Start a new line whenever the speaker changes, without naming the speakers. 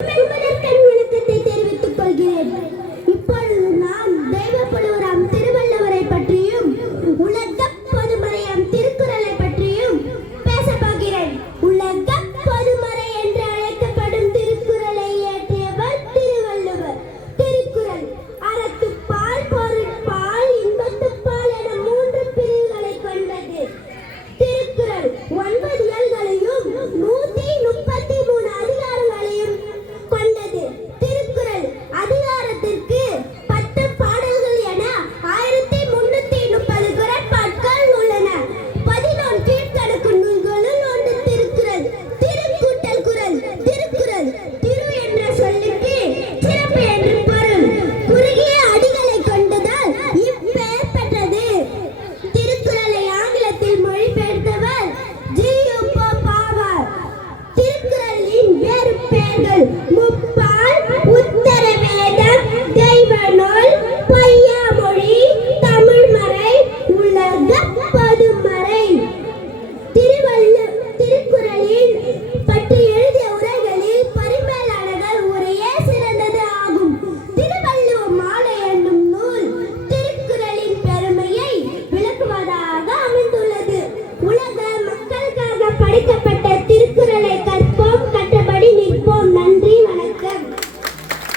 Thank you. Mobile,